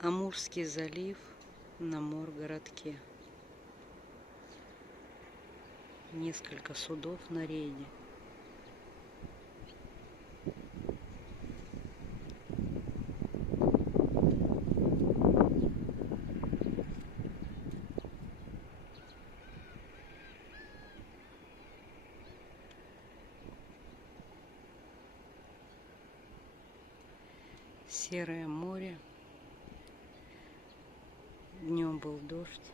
Амурский залив на Моргородке. Несколько судов на рейде. Серое море. Днем был дождь.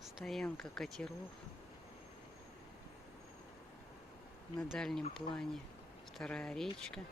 Стоянка катеров. На дальнем плане вторая речка.